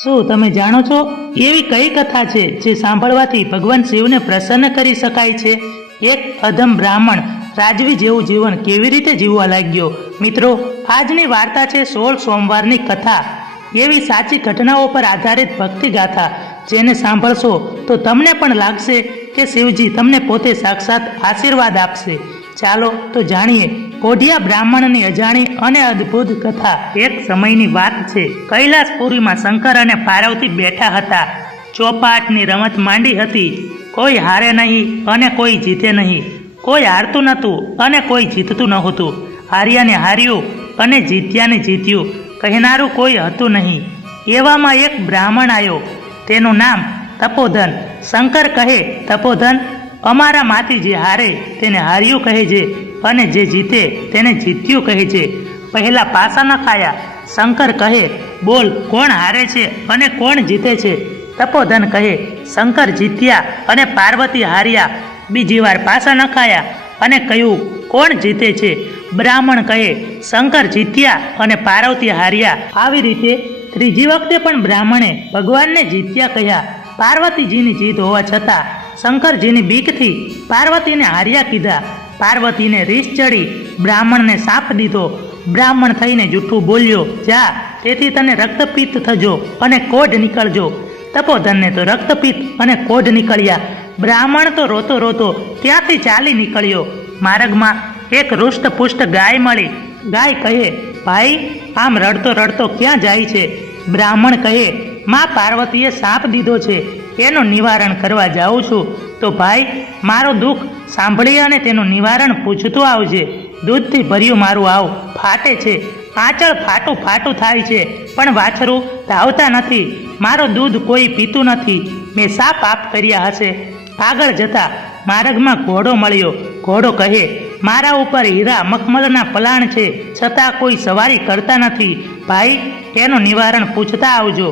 શું તમે જાણો છો એવી કઈ કથા છે જે સાંભળવાથી ભગવાન શિવને પ્રસન્ન કરી શકાય છે? એક અધમ બ્રાહ્મણ રાજવી જેવું જીવન કેવી રીતે જીવવા લાગ્યો? મિત્રો, આજની વાર્તા છે 16 સોમવારની કથા. એવી સાચી ઘટનાઓ પર આધારિત ભક્તિ ગાથા જેને સાંભળશો તો તમને પણ લાગશે કે શિવજી તમને પોતે સાક્ષાત આશીર્વાદ આપશે. ચાલો તો જાણીએ કોઢિયા બ્રાહ્મણની અજાણી અને અદ્ભુત કથા. એક સમયની વાત છે. કૈલાસપુરીમાં શંકર અને પાર્વતી બેઠા હતા. ચોપાટની રમત માંડી હતી. કોઈ હારે નહીં અને કોઈ જીતે નહીં. કોઈ હારતું નહોતું અને કોઈ જીતતું નહોતું. હાર્યાને હાર્યું અને જીત્યાને જીત્યું કહેનારું કોઈ હતું નહીં. એવામાં એક બ્રાહ્મણ આવ્યો. તેનું નામ તપોધન. શંકર કહે, તપોધન, અમારામાંથી જે હારે તેને હાર્યું કહે છે અને જે જીતે તેને જીત્યું કહે છે. પહેલા પાસા ન ખાયા. શંકર કહે, બોલ, કોણ હારે છે અને કોણ જીતે છે? તપોધન કહે, શંકર જીત્યા અને પાર્વતી હાર્યા. બીજી વાર પાસા ન ખાયા અને કહ્યું, કોણ જીતે છે? બ્રાહ્મણ કહે, શંકર જીત્યા અને પાર્વતી હાર્યા. આવી રીતે ત્રીજી વખતે પણ બ્રાહ્મણે ભગવાનને જીત્યા કહ્યા. પાર્વતીજીની જીત હોવા છતાં શંકરજીની બીકથી પાર્વતીને હાર્યા કીધા. પાર્વતીને રીસ ચડી બ્રાહ્મણને સાપ દીધો. બ્રાહ્મણ થઈને જૂઠું બોલ્યો. જા, તેથી તને રક્તપિત્ત થજો અને કોઢ નીકળજો. તપોધનને તો રક્તપિત્ત અને કોઢ નીકળ્યા. બ્રાહ્મણ તો રોતો રોતો ત્યાંથી ચાલી નીકળ્યો. માર્ગમાં એક હૃષ્ટપુષ્ટ ગાય મળી. ગાય કહે, ભાઈ, આમ રડતો રડતો ક્યાં જાય છે? બ્રાહ્મણ કહે, માં પાર્વતીએ સાપ દીધો છે, એનું નિવારણ કરવા જાઉં છું. તો ભાઈ, મારું દુઃખ સાંભળી અને તેનું નિવારણ પૂછતો આવજે. દૂધથી ભર્યું મારું આવ ફાટે છે. આંચળ ફાટું ફાટું થાય છે, પણ વાછરું ધાવતા નથી. મારું દૂધ કોઈ પીતું નથી. મેં શા પાપ કર્યા હશે? આગળ જતા માર્ગમાં ઘોડો મળ્યો. ઘોડો કહે, મારા ઉપર હીરા મખમલના પલાણ છે, છતાં કોઈ સવારી કરતા નથી. ભાઈ, એનું નિવારણ પૂછતા આવજો.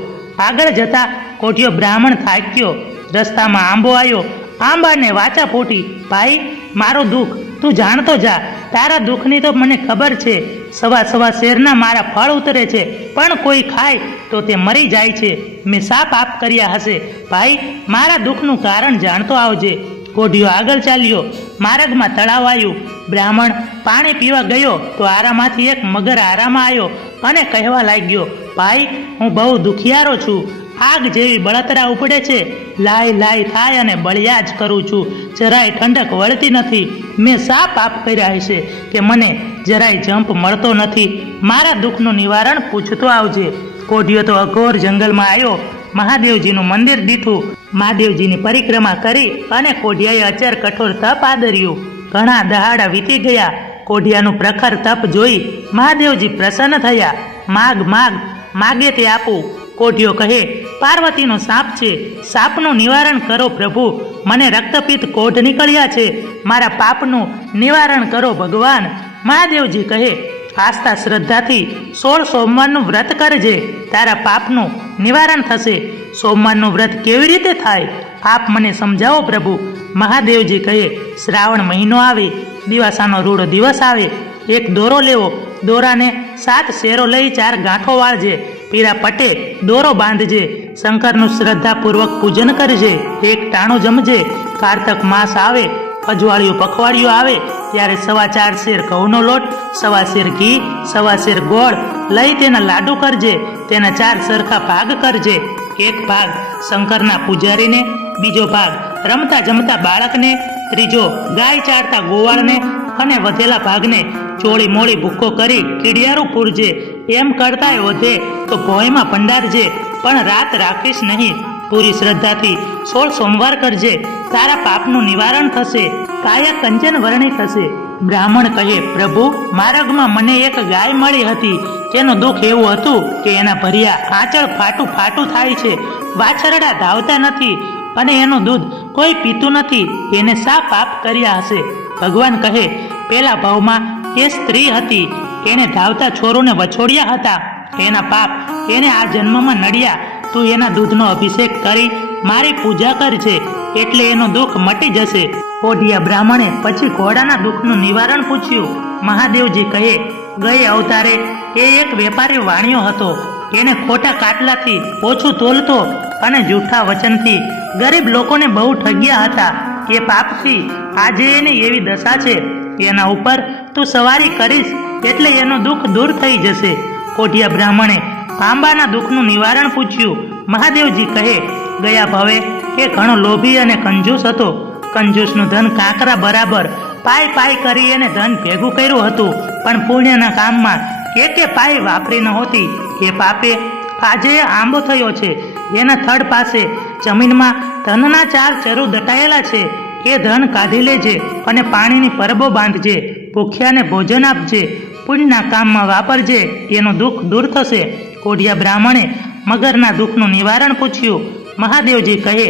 આગળ જતા કોઢિયો બ્રાહ્મણ થાક્યો. રસ્તામાં આંબો આવ્યો. આંબાને વાચા ફૂટી. ભાઈ, મારું દુઃખ તું જાણતો જા. તારા દુઃખની તો મને ખબર છે. સવા સવા શેરના મારા ફળ ઉતરે છે, પણ કોઈ ખાય તો તે મરી જાય છે. મેં શા પાપ કર્યા હશે? ભાઈ, મારા દુઃખનું કારણ જાણતો આવજે. કોઢિયો આગળ ચાલ્યો. માર્ગમાં તળાવ આવ્યું. બ્રાહ્મણ પાણી પીવા ગયો તો આરામાંથી એક મગર આરામાં આવ્યો અને કહેવા લાગ્યો, ભાઈ, હું બહુ દુખિયારો છું. આગ જેવી બળતરા ઉપડે છે. લાય લાય થાય અને બળિયા જ કરું છું. જરાય ઠંડક વળતી નથી. મેં શા પાપ કર્યા હશે કે મને જરાય જંપ મળતો નથી? મારા દુઃખનું નિવારણ પૂછતો આવજે. કોઢિયો તો અઘોર જંગલમાં આવ્યો. મહાદેવજીનું મંદિર દીઠું. મહાદેવજીની પરિક્રમા કરી અને કોઢિયાએ અચર કઠોર તપ આદર્યું. ઘણા દહાડા વીતી ગયા. કોઢિયાનું પ્રખર તપ જોઈ મહાદેવજી પ્રસન્ન થયા. માગ માગ, માગે તે આપું. કોઢિયો કહે, પાર્વતીનો સાપ છે, સાપનું નિવારણ કરો પ્રભુ. મને રક્તપિત્ત કોઢ નીકળ્યા છે, મારા પાપનું નિવારણ કરો ભગવાન. મહાદેવજી કહે, આસ્થા શ્રદ્ધાથી 16 સોમવારનું વ્રત કરજે, તારા પાપનું નિવારણ થશે. સોમવારનું વ્રત કેવી રીતે થાય? આપ મને સમજાવો પ્રભુ. મહાદેવજી કહે, શ્રાવણ મહિનો આવે, દિવાસાનો રૂડો દિવસ આવે. એક દોરો લેવો. દોરાને 7 શેરો લઈ 4 ગાંઠો વાળજે. પીરા પટે દોરો બાંધજે. શંકરનું શ્રદ્ધાપૂર્વક પૂજન કરજે. એક ટાણું જમજે. કારતક માસ આવે, અજવાળિયું પખવાડિયું આવે ત્યારે 4.25 શેર ઘઉંનો લોટ, 1.25 શેર ઘી, 1.25 શેર ગોળ લઈ તેના લાડુ કરજે. તેના 4 સરખા ભાગ કરજે. એક ભાગ શંકરના પૂજારીને, બીજો ભાગ રમતા જમતા બાળકને, ત્રીજો ગાય ચારતા ગોવાળને અને વધેલા ભાગને ચોળી મોળી ભૂક્કો કરી કીડિયારું પૂરજે. એમ કરતાંય વધે તો ભોયમાં ભંડારજે, પણ રાત રાખીશ નહીં. પૂરી શ્રદ્ધાથી 16 સોમવાર કરજે. તારા પાપનું નિવારણ થશે. કાયા કંચન વર્ણી થશે. બ્રાહ્મણ કહે, પ્રભુ, માર્ગમાં મને એક ગાય મળી હતી. તેનું દુઃખ એવું હતું કે એના ભર્યા આંચળ ફાટું ફાટું થાય છે. વાછરડા ધાવતા નથી અને એનું દૂધ કોઈ પીતું નથી. એને શા પાપ કર્યા હશે? ભગવાન કહે, પેલા ભાવમાં એ સ્ત્રી હતી. એને ધાવતા છોરુને વછોડ્યા હતા. એના પાપ એને આ જન્મમાં નડ્યા. તું એના દૂધનો અભિષેક કરી મારી પૂજા કરજે, એટલે એનું દુઃખ મટી જશે. કોઢિયા બ્રાહ્મણે પછી ઘોડાના દુઃખનું નિવારણ પૂછ્યું. મહાદેવજી કહે, ગયે અવતારે એ એક વેપારી વાણિયો હતો. એને ખોટા કાટલાથી ઓછું તોલતો અને જૂઠા વચનથી ગરીબ લોકોને બહુ ઠગ્યા હતા. એ પાપથી આજે એની એવી દશા છે. એના ઉપર તું સવારી કરીશ એટલે એનું દુઃખ દૂર થઈ જશે. કોઢિયા બ્રાહ્મણે આંબાના દુઃખનું નિવારણ પૂછ્યું. મહાદેવજી કહે, ગયા ભવે એ ઘણો લોભી અને કંજૂસ હતો. કંજૂસનું ધન કાંકરા બરાબર પાય પાય કરી એને ધન ભેગું કર્યું હતું, પણ પુણ્યના કામમાં એકે પાય વાપરી નહોતી. એ પાપે આજે આંબો થયો છે. એના થડ પાસે જમીનમાં ધનના 4 ચરુ દટાયેલા છે. એ ધન કાઢી લેજે અને પાણીની પરબો બાંધજે. ભૂખ્યાને ભોજન આપજે. પુણ્યના કામમાં વાપરજે. એનું દુઃખ દૂર થશે. કોઢિયા બ્રાહ્મણે મગરના દુઃખનું નિવારણ પૂછ્યું. મહાદેવજી કહે,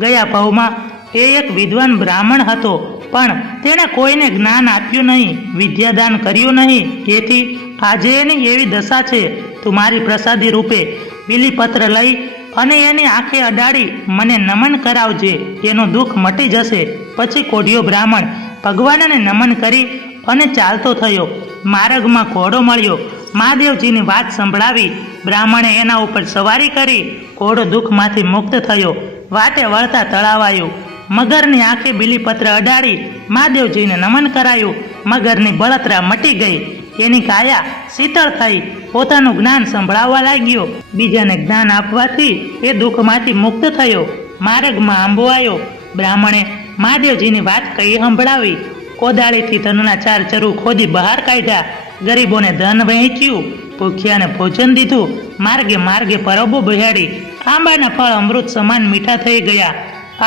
ગયા ભવમાં એ એક વિદ્વાન બ્રાહ્મણ હતો, પણ તેણે કોઈને જ્ઞાન આપ્યું નહીં, વિદ્યાદાન કર્યું નહીં. તેથી આજે એની એવી દશા છે. તું મારી પ્રસાદી રૂપે બીલીપત્ર લઈ અને એની આંખે અડાડી મને નમન કરાવજે. એનું દુઃખ મટી જશે. પછી કોઢિયો બ્રાહ્મણ ભગવાનને નમન કરી અને ચાલતો થયો. માર્ગમાં ઘોડો મળ્યો. મહાદેવજીની વાત સંભળાવી બ્રાહ્મણે એના ઉપર સવારી કરી. ઘોડો દુઃખમાંથી મુક્ત થયો. વાટે વળતા તળાવ આવ્યું. મગરની આંખે બીલીપત્ર અડાડી મહાદેવજીને નમન કરાયું. મગરની બળતરા મટી ગઈ. એની કાયા શીતળ થઈ. પોતાનું જ્ઞાન સંભળાવવા લાગ્યો. બીજાને જ્ઞાન આપવાથી એ દુઃખમાંથી મુક્ત થયો. માર્ગમાં આંબો આવ્યો. બ્રાહ્મણે મહાદેવજીની વાત કહી સંભળાવી. કોદાળીથી ધનના 4 ચરુ ખોદી બહાર કાઢ્યા. ગરીબોને ધન વહેંચ્યું. ભૂખ્યાને ભોજન દીધું. માર્ગે માર્ગે પરબો બહાડી. આંબાના ફળ અમૃત સમાન મીઠા થઈ ગયા.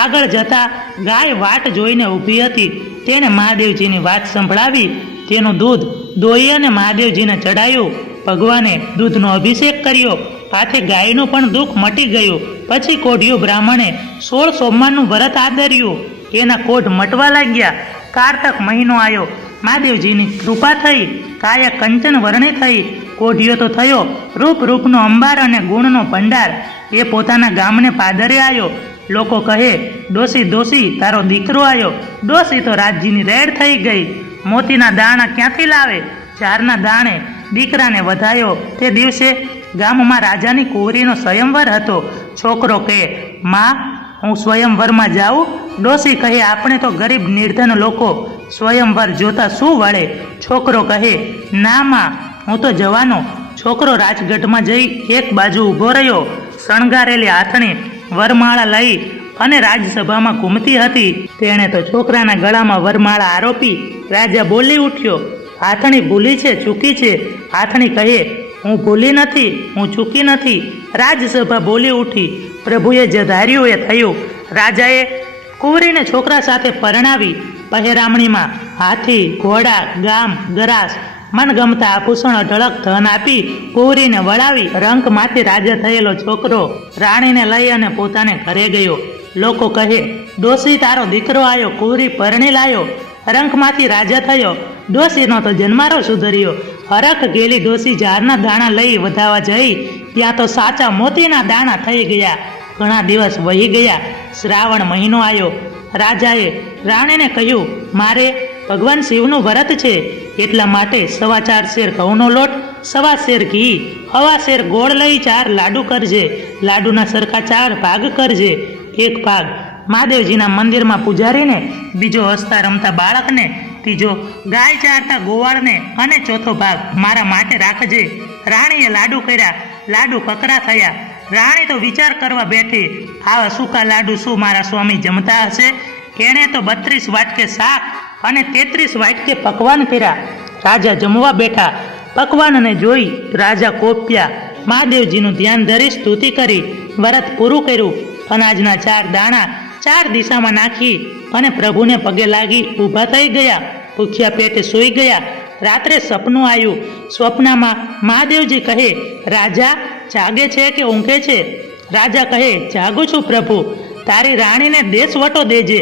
આગળ જતા ગાય વાટ જોઈને ઊભી હતી. તેણે મહાદેવજીની વાત સંભળાવી. તેનું દૂધ દોઈ અને મહાદેવજીને ચડાયું. ભગવાને દૂધનો અભિષેક કર્યો. આથી ગાયનું પણ દુઃખ મટી ગયું. પછી કોઢિયો બ્રાહ્મણે 16 સોમવારનું વ્રત આદર્યું. એના કોઢ મટવા લાગ્યા. કારતક મહિનો આવ્યો. મહાદેવજીની કૃપા થઈ. કાયા કંચન વર્ણી થઈ. કોઢિયો તો થયો રૂપનો અંબાર અને ગુણનો ભંડાર. એ પોતાના ગામને પાદરે આવ્યો. લોકો કહે, ડોસી તારો દીકરો આવ્યો. ડોસી તો રાજ્યની રેડ થઈ ગઈ. મોતીના દાણા ક્યાંથી લાવે? 4ના દાણે દીકરાને વધાયો. તે દિવસે ગામમાં રાજાની કુંવરીનો સ્વયંવર હતો. છોકરો કહે, માં હું સ્વયંવરમાં જાઉં? ડોસી કહે, આપણે તો ગરીબ નિર્ધન લોકો સ્વયંવર જોતા શું વળે? છોકરો કહે, ના માં હું તો જવાનો. છોકરો રાજગઢમાં જઈ એક બાજુ ઊભો રહ્યો. શણગારેલી આથણી વરમાળા લઈ અને રાજસભામાં ઘૂમતી હતી. તેણે તો છોકરાના ગળામાં વરમાળા આરોપી. રાજા બોલી ઉઠ્યો, આથણી ભૂલી છે, ચૂકી છે? આથણી કહે, હું ભૂલી નથી, હું ચૂકી નથી. રાજસભા બોલી ઉઠી. પ્રભુએ જે ધાર્યું એ થયું. રાજાએ કુંવરીને છોકરા સાથે પરણાવી. પહેરામણીમાં હાથી, ઘોડા, ગામ, ગરાસ, મનગમતા આભૂષણ અઢળક ધન આપી કુંવરીને વળાવી. રંકમાંથી રાજા થયેલો છોકરો રાણીને લઈ અને પોતાને ઘરે ગયો. લોકો કહે, ડોસી તારો દીકરો આવ્યો, કુંવરી પરણી લાયો. રંકમાંથી રાજા થયો. ડોસીનો તો જન્મારો સુધર્યો. હરખ ગેલી ડોસી જારના દાણા લઈ વધાવા જઈ. ત્યાં તો સાચા મોતીના દાણા થઈ ગયા. ઘણા દિવસ વહી ગયા. શ્રાવણ મહિનો આવ્યો. રાજાએ રાણીને કહ્યું, મારે ભગવાન શિવનું વ્રત છે, એટલા માટે 4.25 શેર ઘઉંનો લોટ, 1.25 શેર ઘી, 1.25 શેર ગોળ લઈ 4 લાડુ કરજે. લાડુના સરખા 4 ભાગ કરજે. એક ભાગ મહાદેવજીના મંદિરમાં પૂજારીને, બીજો હસતા રમતા બાળકને, ત્રીજો ગાય ચારતા ગોવાળને અને ચોથો ભાગ મારા માટે રાખજે. રાણીએ લાડુ કર્યા. લાડુ કકરા થયા. રાણી તો વિચાર કરવા બેઠી, આવા સૂકા લાડુ શું મારા સ્વામી જમતા હશે? એણે તો 32 વાટકે શાક અને 33 વાટકે પકવાન કર્યા. રાજા જમવા બેઠા. પકવાનને જોઈ રાજા કોપ્યા. મહાદેવજીનું ધ્યાન ધરી સ્તુતિ કરી. વ્રત પૂરું કર્યું. અનાજના 4 દાણા 4 દિશામાં નાખી અને પ્રભુને પગે લાગી ઊભા થઈ ગયા. ભૂખ્યા પેટે સૂઈ ગયા. રાત્રે સપનું આવ્યું. સ્વપ્નમાં મહાદેવજી કહે, રાજા જાગે છે કે ઊંઘે છે? રાજા કહે, જાગું છું પ્રભુ. તારી રાણીને દેશવટો દેજે.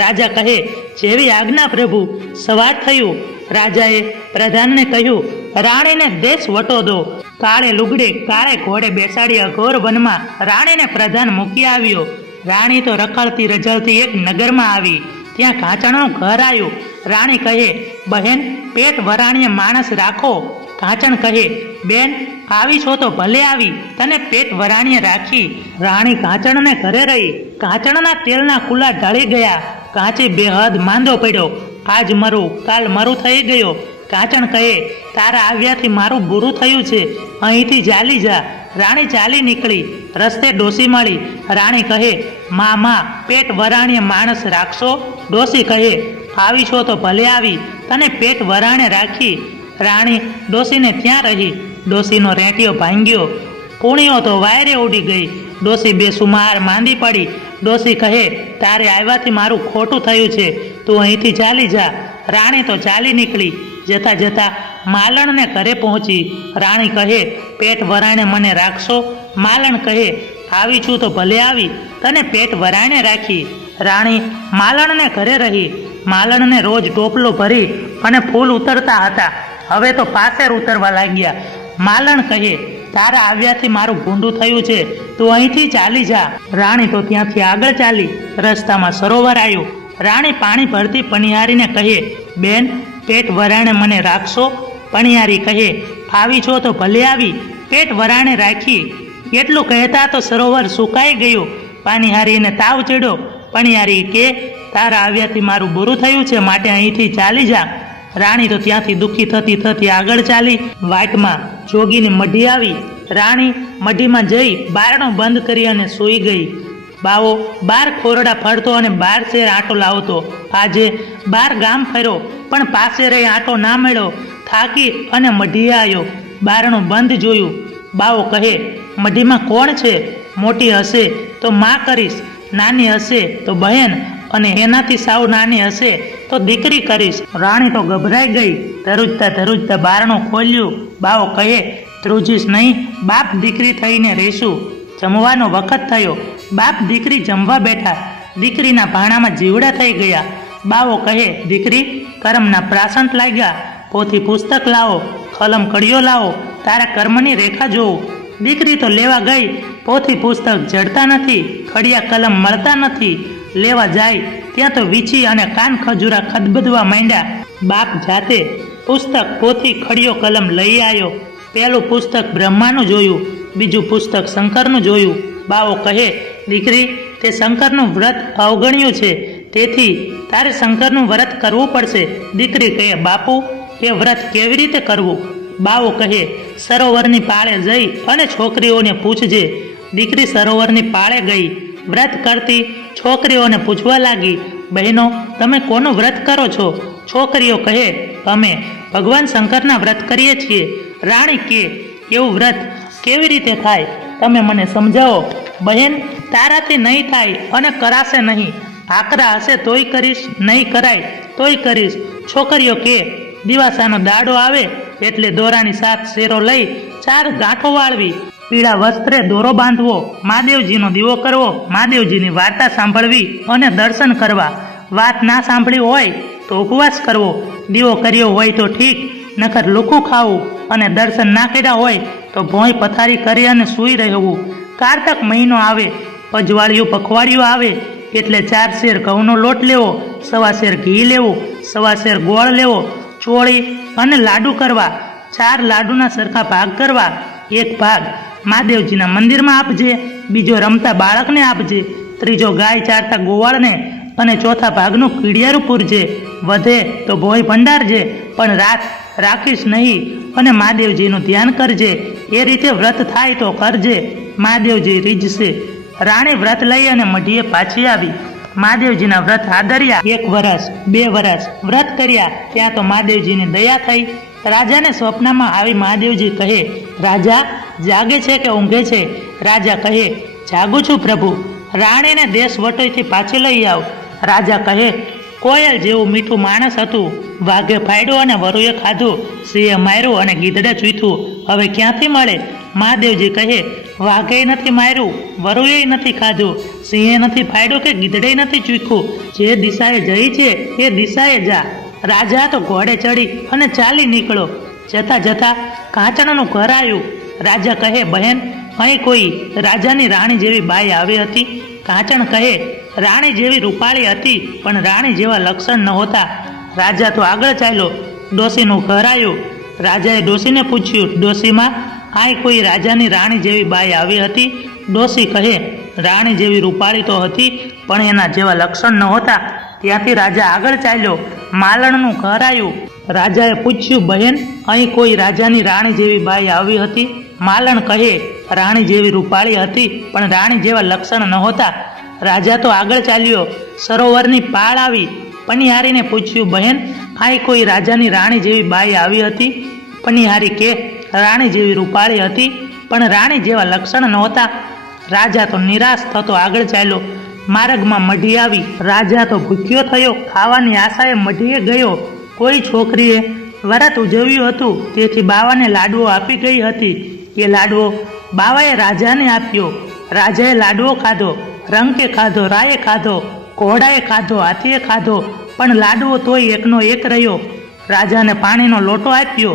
રાજા કહે, જેવી આજ્ઞા પ્રભુ. સવાર થયું. રાજાએ પ્રધાનને કહ્યું, રાણીને દેશવટો દો. કાળે લુગડે કાળે ઘોડે બેસાડી અઘોર વનમાં રાણીને પ્રધાન મૂકી આવ્યો. રાણી તો રખડતી રજળતી એક નગરમાં આવી. ત્યાં ઘાંચણનું ઘર આવ્યું. રાણી કહે, બહેન પેટ વરાણીએ માણસ રાખો. ઘાંચણ કહે, બેન આવી છો તો ભલે આવી, તને પેટ વરાણીએ રાખી. રાણી કાંચણને ઘરે રહી. કાંચણના તેલના કુલા ઢળી ગયા. કાંચી બેહદ માંદો પડ્યો. આજ મરું, કાલ મરું થઈ ગયો. કાંચણ કહે, તારા આવ્યાથી મારું બુરું થયું છે, અહીંથી ચાલી જા. રાણી ચાલી નીકળી. રસ્તે ડોસી મળી. રાણી કહે, માં પેટ વરાણીએ માણસ રાખશો? ડોસી કહે, આવી છો તો ભલે આવી, તને પેટ વરાણે રાખી. રાણી ડોસીને ત્યાં રહી. ડોસીનો રેંટિયો ભાંગ્યો. પૂણીઓ તો વાયરે ઉડી ગઈ. ડોસી બેસુમાર માંદી પડી. ડોસી કહે, તારે આવ્યાથી મારું ખોટું થયું છે, તું અહીંથી ચાલી જા. રાણી તો ચાલી નીકળી. જતા જતા માલણને ઘરે પહોંચી. રાણી કહે, પેટ વરાણે મને રાખશો? માલણ કહે, આવી છું તો ભલે આવી, તને પેટ વરાણે રાખી. રાણી માલણને ઘરે રહી. માલણને રોજ ટોપલો ભરી અને ફૂલ ઉતરતા હતા, હવે તો પાસેર ઉતરવા લાગ્યા. માલણ કહે, તારા આવ્યાથી મારું ભૂંડું થયું છે, તું અહીંથી ચાલી જા. રાણી તો ત્યાંથી આગળ ચાલી. રસ્તામાં સરોવર આવ્યું. રાણી પાણી ભરતી પણિયારીને કહે, બેન, પેટ વરાણે મને રાખશો? પણિયારી કહે, આવી છો તો ભલે આવી, પેટ વરાણે રાખી. એટલું કહેતા તો સરોવર સુકાઈ ગયું. પાણીહારીને તાવ ચડ્યો. પણિયારી કે, તારા આવ્યાથી મારું બુરું થયું છે, માટે અહીંથી ચાલી જા. રાણી તો ત્યાંથી દુઃખી થતી થતી આગળ ચાલી. વાટમાં જોગીની મઢી આવી. રાણી મઢીમાં જઈ બારણું બંધ કરી અને સૂઈ ગઈ. બાવો 12 ખોરડા ફરતો અને 12 શેર આંટો લાવતો. આજે 12 ગામ ફર્યો, પણ પાસે રહી આંટો ના મળ્યો. થાકી અને મઢીએ આવ્યો. બારણું બંધ જોયું. બાવો કહે, મઢીમાં કોણ છે? મોટી હશે તો માં કરીશ, નાની હશે તો બહેન, અને એનાથી સાવ નાની હશે તો દીકરી કરીશ. રાણી તો ગભરાઈ ગઈ. ધ્રુજતા ધ્રુજતા બારણું ખોલ્યું. બાવો કહે, ધ્રુજીશ નહીં, બાપ દીકરી થઈને રહેશું. જમવાનો વખત થયો. બાપ દીકરી જમવા બેઠા. દીકરીના ભાણામાં જીવડા થઈ ગયા. બાવો કહે, દીકરી, કર્મના પ્રાસંત લાગ્યા, પોથી પુસ્તક લાવો, કલમ કડિયો લાવો, તારા કર્મની રેખા જોઉં. દીકરી તો લેવા ગઈ. પોથી પુસ્તક જડતા નથી, ખડિયા કલમ મળતા નથી. લેવા જાય ત્યાં તો વીછી અને કાન ખજૂરા ખદબદવા માંડ્યા. બાપ જાતે પુસ્તક, પોથી, ખડિયો, કલમ લઈ આવ્યો. પહેલું પુસ્તક બ્રહ્માનું જોયું, બીજું પુસ્તક શંકરનું જોયું. બાવો કહે, દીકરી, તે શંકરનું વ્રત અવગણ્યું છે, તેથી તારે શંકરનું વ્રત કરવું પડશે. દીકરી કહે, બાપુ, એ વ્રત કેવી રીતે કરવું? બાવો કહે, સરોવરની પાળે જઈ અને છોકરીઓને પૂછજે. દીકરી સરોવરની પાળે ગઈ. વ્રત કરતી છોકરીઓને પૂછવા લાગી, બહેનો, તમે કોનું વ્રત કરો છો? છોકરીઓ કહે, અમે ભગવાન શંકરના વ્રત કરીએ છીએ. રાણી કે, એવું વ્રત કેવી રીતે થાય? તમે મને સમજાવો. બહેન, તારાથી નહીં થાય અને કરાશે નહીં. આકરા હશે તોય કરીશ, નહીં કરાય તોય કરીશ. છોકરીઓ કે, દિવાસાનો દાડો આવે એટલે દોરાની 7 શેરો લઈ 4 ગાંઠો વાળવી, પીળા વસ્ત્રે દોરો બાંધવો, મહાદેવજીનો દીવો કરવો, મહાદેવજીની વાર્તા સાંભળવી અને દર્શન કરવા. વાત ના સાંભળી હોય તો ઉપવાસ કરવો. દીવો કર્યો હોય તો ઠીક, નકર લુખું ખાવું, અને દર્શન ના કર્યા હોય તો ભોંય પથારી કરી અને સૂઈ રહેવું. કારતક મહિનો આવે, પજવાળિયું પખવાડિયું આવે એટલે 4 શેર ઘઉંનો લોટ લેવો, 1.25 શેર ઘી લેવું, 1.25 શેર ગોળ લેવો, ચોળી અને લાડુ કરવા. 4 લાડુના સરખા ભાગ કરવા. એક ભાગ મહાદેવજીના મંદિરમાં આપજે, બીજો રમતા બાળકને આપજે, ત્રીજો ગાય ચારતા ગોવાળને, અને ચોથા ભાગનું કીડિયારું પૂરજે. વધે તો ભોય ભંડારજે, પણ રાત રાખીશ નહીં, અને મહાદેવજીનું ધ્યાન કરજે. એ રીતે વ્રત થાય તો કરજે, મહાદેવજી રીઝશે. રાણી વ્રત લઈ અને મઢીએ પાછી આવી. મહાદેવજીના વ્રત આદર્યા. 1 વર્ષ 2 વર્ષ વ્રત કર્યા. ત્યાં તો મહાદેવજીની દયા થઈ. રાજાને સ્વપ્નમાં આવી મહાદેવજી કહે, રાજા જાગે છે કે ઊંઘે છે? રાજા કહે, જાગું છું પ્રભુ. રાણીને દેશ વટોયથી પાછી લઈ આવ. રાજા કહે, કોયલ જેવું મીઠું માણસ હતું, વાઘે ફાડ્યું અને વરુએ ખાધું, સિંહે માર્યું અને ગીધડે ચૂથ્યું, હવે ક્યાંથી મળે? મહાદેવજી કહે, વાઘે નથી માર્યું, વરુએ નથી ખાધું, સિંહે નથી ફાડ્યું કે ગીધડે નથી ચૂખ્યું. જે દિશાએ જઈ છે એ દિશાએ જા. રાજા તો ઘોડે ચડી અને ચાલી નીકળો. જતા જતા કાંચણાનું ઘર આવ્યું. રાજા કહે, બહેન, અહીં કોઈ રાજાની રાણી જેવી બાઈ આવી હતી? કાંચણ કહે, રાણી જેવી રૂપાળી હતી, પણ રાણી જેવા લક્ષણ નહોતા. રાજા તો આગળ ચાલ્યો. ડોશીનું ઘર આવ્યું. રાજાએ ડોશીને પૂછ્યું, ડોશીમાં, હાય કોઈ રાજાની રાણી જેવી બાઈ આવી હતી. ડોસી કહે, રાણી જેવી રૂપાળી તો હતી, પણ એના જેવા લક્ષણ નહોતા. ત્યાંથી રાજા આગળ ચાલ્યો. માલણનું ઘર આવ્યું. રાજાએ પૂછ્યું, બહેન, અહીં કોઈ રાજાની રાણી જેવી બાઈ આવી હતી? માલણ કહે, રાણી જેવી રૂપાળી હતી, પણ રાણી જેવા લક્ષણ નહોતા. રાજા તો આગળ ચાલ્યો. સરોવરની પાળ આવી. પનિહારીને પૂછ્યું, બહેન, અહીં કોઈ રાજાની રાણી જેવી બાઈ આવી હતી? પનિહારી કે, રાણી જેવી રૂપાળી હતી, પણ રાણી જેવા લક્ષણ નહોતા. રાજા તો નિરાશ થતો આગળ ચાલ્યો. માર્ગમાં મઢી આવી. રાજા તો ભૂખ્યો થયો. ખાવાની આશાએ મઢીએ ગયો. કોઈ છોકરીએ વ્રત ઉજવ્યું હતું, તેથી બાવાને લાડવો આપી ગઈ હતી. એ લાડવો બાવાએ રાજાને આપ્યો. રાજાએ લાડવો ખાધો. રંકે ખાધો, રાયે ખાધો, ઘોડાએ ખાધો, હાથીએ ખાધો, પણ લાડવો તોય એકનો એક રહ્યો. રાજાને પાણીનો લોટો આપ્યો.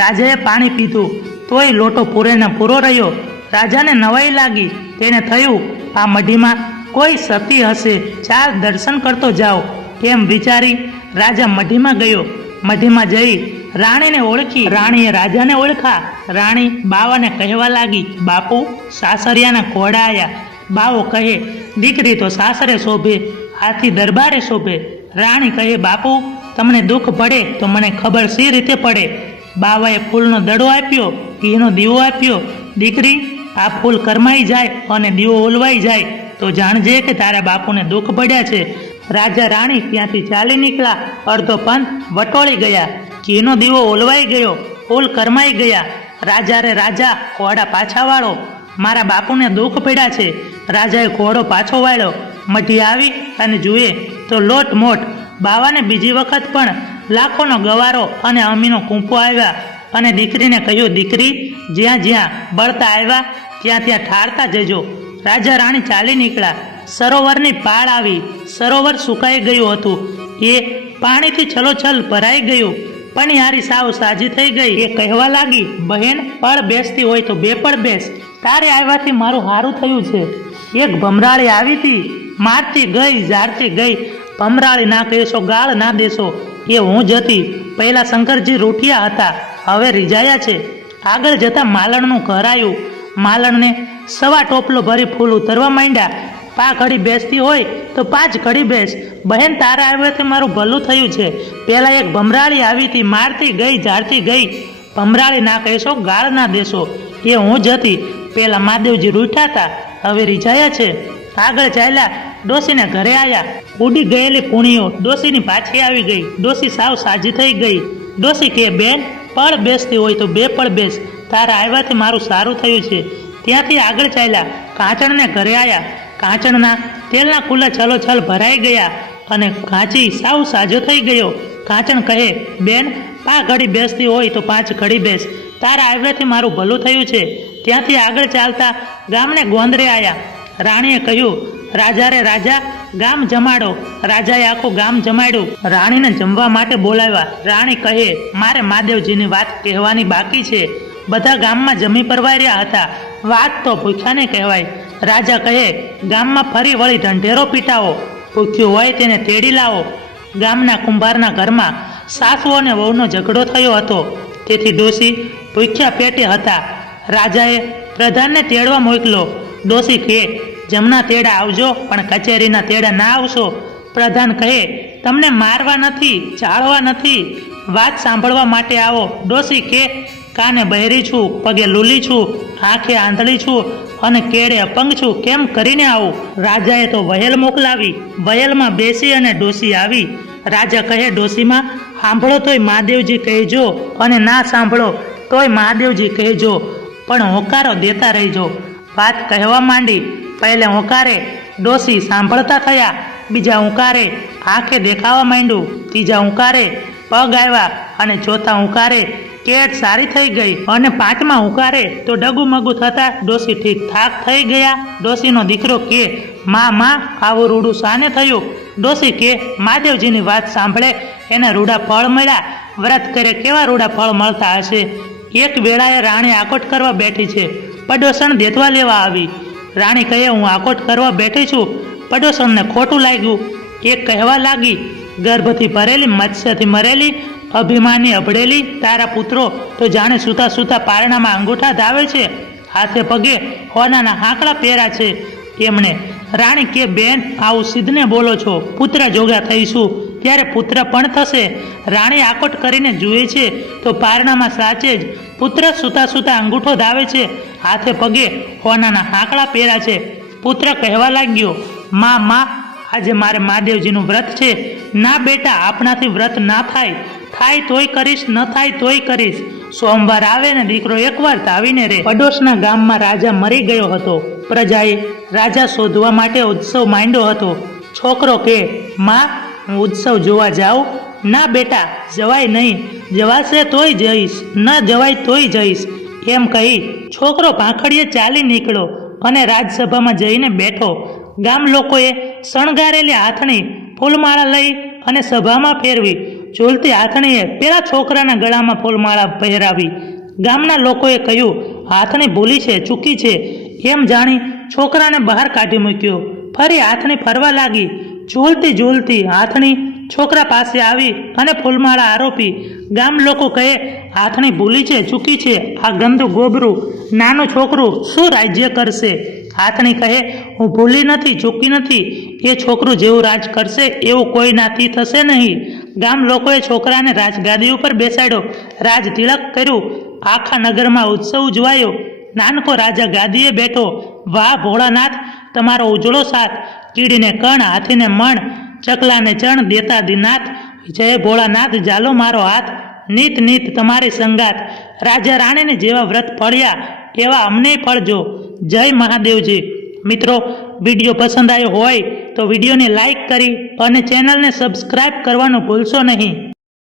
રાજાએ પાણી પીધું, તોય લોટો પૂરેને પૂરો રહ્યો. રાજાને નવાઈ લાગી. તેને થયું, આ મઢીમાં કોઈ સતી હશે, ચાલ દર્શન કરતો જાઓ. એમ વિચારી રાજા મઢીમાં ગયો. મઢીમાં જઈ રાણીને ઓળખી. રાણીએ રાજાને ઓળખા. રાણી બાવાને કહેવા લાગી, બાપુ, સાસરિયાના ઘોડા આયા. બાવો કહે, દીકરી તો સાસરે શોભે, હાથી દરબારે શોભે. રાણી કહે, બાપુ, તમને દુઃખ પડે તો મને ખબર સી રીતે પડે. બાવાએ ફૂલનો દડો આપ્યો, ઘીનો દીવો આપ્યો. દીકરી, આ ફૂલ કરમાઈ જાય અને દીવો ઓલવાઈ જાય તો જાણજે કે તારા બાપુને દુઃખ પડ્યા છે. રાજા રાણી ત્યાંથી ચાલી નીકળ્યા. અડધો પંથ વટોળી ગયા. ઘીનો દીવો ઓલવાઈ ગયો, ફૂલ કરમાઈ ગયા. રાજા રે રાજા, ઘોડા પાછા વાળો, મારા બાપુને દુઃખ પડ્યા છે. રાજાએ ઘોડો પાછો વાળ્યો. મઢી આવી અને જુએ તો લોટ મોટ. બાવાને બીજી વખત પણ લાખોનો ગવારો અને અમીનો કૂંપો આવ્યા અને દીકરીને કહ્યું, દીકરી, જ્યાં જ્યાં બળતા આવ્યા ત્યાં ત્યાં ઠારતા જજો. રાજા રાણી ચાલી નીકળ્યા. સરોવરની પાળ આવી. સરોવર સુકાઈ ગયું હતું. એ પાણીથી છલોછલ ભરાઈ ગયું. પનિહારી સાવ સાજી થઈ ગઈ. એ કહેવા લાગી, બહેન, પળ બેસતી હોય તો બે પળ બેસ. તારે આવ્યાથી મારું હારું થયું છે. એક ભમરાળી આવી હતી, મારતી ગઈ, ઝાડતી ગઈ. ભમરાળી ના કહેશો, ગાળ ના દેશો, એ હું જ હતી. પહેલા શંકરજી રૂઠિયા હતા, હવે રીઝાયા છે. આગળ જતા માલણનું ઘર આવ્યું. માલણને સવા ટોપલો ભરી ફૂલ ઉતરવા માંડ્યા. પા ઘડી બેસતી હોય તો 5 ઘડી બેસ. બહેન, તારા આવ્યાથી મારું ભલું થયું છે. પેલા એક ભમરાળી આવી હતી, મારતી ગઈ, ઝાડતી ગઈ. ભમરાળી ના કહેશો, ગાળ ના દેશો, એ હું જ હતી. પેલા મહાદેવજી રૂઠ્યા હતા, હવે રીઝાયા છે. આગળ ચાલ્યા. ડોસીને ઘરે આવ્યા. ઉડી ગયેલી પૂણીઓ ડોસીની પાછી આવી ગઈ. ડોસી સાવ સાજી થઈ ગઈ. ડોસી કે, બેન, પળ બેસતી હોય તો બે પળ બેસ. તારા આવ્યાથી મારું સારું થયું છે. ત્યાંથી આગળ ચાલ્યા. કાંચણને ઘરે આવ્યા. કાંચણના તેલના કુલા છલોછલ ભરાઈ ગયા અને કાંચી સાવ સાજો થઈ ગયો. કાંચણ કહે, બેન, 5 ઘડી બેસતી હોય તો 5 ઘડી બેસ. તારા આવ્યાથી મારું ભલું થયું છે. ત્યાંથી આગળ ચાલતા ગામને ગોંદરે આવ્યા. રાણીએ કહ્યું, રાજા રે રાજા, ગામ જમાડો. રાજાએ આખું ગામ જમાડ્યું. રાણીને જમવા માટે બોલાવ્યા. રાણી કહે, મારે મહાદેવજીની વાત કહેવાની બાકી છે. બધા ગામમાં જમી પરવાર્યા હતા. વાત તો ભૂખ્યાને કહેવાય. રાજા કહે, ગામમાં ફરી વળી ઢંઢેરો પીટાવો. ભૂખ્યું હોય તેને તેડી લાવો. ગામના કુંભારના ઘરમાં સાસુ અને વહુનો ઝઘડો થયો હતો, તેથી ડોસી ભૂખ્યા પેટે હતા. રાજાએ પ્રધાનને તેડવા મોકલો. ડોસી કહે, જમના તેડા આવજો, પણ કચેરીના તેડા ના આવશો. પ્રધાન કહે, તમને મારવા નથી, ચાળવા નથી, વાત સાંભળવા માટે આવો. ડોસી કહે, કાને બહેરી છું, પગે લૂલી છું, આંખે આંધળી છું અને કેળે અપંગ છું, કેમ કરીને આવું? રાજાએ તો વહેલ મોકલાવી. વહેલમાં બેસી અને ડોસી આવી. રાજા કહે, ડોસીમાં, સાંભળો તોય મહાદેવજી કહેજો અને ના સાંભળો તોય મહાદેવજી કહેજો, પણ હોંકારો દેતા રહેજો. વાત કહેવા માંડી. પહેલે હોંકારે ડોસી સાંભળતા થયા. બીજા હોંકારે આંખે દેખાવા માંડ્યું. ત્રીજા હોંકારે પગ આવ્યા અને ચોથા હોંકારે કેટ સારી થઈ ગઈ અને 5મા હોંકારે તો ડગુમગુ થતા ડોસી ઠીક ઠાક થઈ ગયા. ડોસીનો દીકરો કે, માં, આવું રૂડું શાને થયું? ડોસી કે, મહાદેવજીની વાત સાંભળે એને રૂડા ફળ મળ્યા. વ્રત કરે કેવા રૂડા ફળ મળતા હશે. એક વેળાએ રાણી આકોટ કરવા બેઠી છે. પડોસણ દેતવા લેવા આવી. રાણી કહે, હું આકોટ કરવા બેઠી છું. પડોસણને ખોટું લાગ્યું. એક કહેવા લાગી, ગર્ભથી ભરેલી, મત્સ્યથી મરેલી અભિમાની અભડેલી, તારા પુત્રો તો જાણે સૂતા સૂતા પારણામાં અંગૂઠા ધાવે છે, હાથે પગે હોનાના હાંકડા પહેરા છે એમણે. રાણી કે બેન, આવું સિદ્ધને બોલો છો? પુત્ર જોગા થઈશું ત્યારે પુત્ર પણ થશે. રાણી આકોટ કરીને જુએ છે તો પારણામાં સાચે જ પુત્ર સૂતા સૂતા અંગૂઠો ધાવે છે, હાથે પગે હોનાના હાંકડા પહેરા છે. પુત્ર કહેવા લાગ્યો, માં આજે મારે મહાદેવજીનું વ્રત છે. ના બેટા, આપણાથી વ્રત ના થાય. થાય તોય કરીશ, ન થાય તોય કરીશ. સોમવાર આવે ને દીકરો એકવાર તાવીને રે. પડોશના ગામમાં રાજા મરી ગયો હતો. પ્રજાએ રાજા શોધવા માટે ઉત્સવ માંડ્યો હતો. છોકરો કે, માં હું ઉત્સવ જોવા જાઉં? ના બેટા, જવાય નહીં. જવાશે તોય જઈશ, ન જવાય તોય જઈશ. એમ કહી છોકરો પાંખડીએ ચાલી નીકળ્યો અને રાજસભામાં જઈને બેઠો. ગામ લોકોએ શણગારેલી હાથણી ફૂલમાળા લઈ અને સભામાં ફેરવી. ઝૂલતી હાથણીએ પેલા છોકરાના ગળામાં ફૂલમાળા પહેરાવી. ગામના લોકોએ કહ્યું, હાથણી ભૂલી છે, ચૂકી છે. એમ જાણી છોકરાને બહાર કાઢી મૂક્યો. ફરી હાથણી ફરવા લાગી. ઝૂલતી ઝૂલતી હાથણી છોકરા પાસે આવી અને ફૂલમાળા આરોપી. ગામ લોકો કહે, હાથણી ભૂલી છે, ચૂકી છે. આ ગંદુ ગોબરું નાનું છોકરું શું રાજ્ય કરશે? હાથણી કહે, હું ભૂલી નથી, ચૂકી નથી. એ છોકરું જેવું રાજ કરશે એવું કોઈનાથી થશે નહીં. ગામ લોકોએ છોકરાને રાજગાદી ઉપર બેસાડ્યો. રાજ તિલક કર્યું. આખા નગરમાં ઉત્સવ ઉજવાયો. નાનકો રાજા ગાદીએ બેઠો. વાહ ભોળાનાથ, તમારો ઉજળો સાથ. કીડીને કણ, હાથીને મણ, ચકલાને ચણ દેતા દીનાથ. જય ભોળાનાથ, જાલો મારો હાથ. નીત નીત તમારી સંગાત. રાજા રાણીને જેવા વ્રત ફળ્યા એવા અમને ફળજો. જય મહાદેવજી. મિત્રો, વિડીયો પસંદ આવ્યો હોય તો વિડીયોને લાઈક કરી અને ચેનલને સબસ્ક્રાઈબ કરવાનું ભૂલશો નહીં.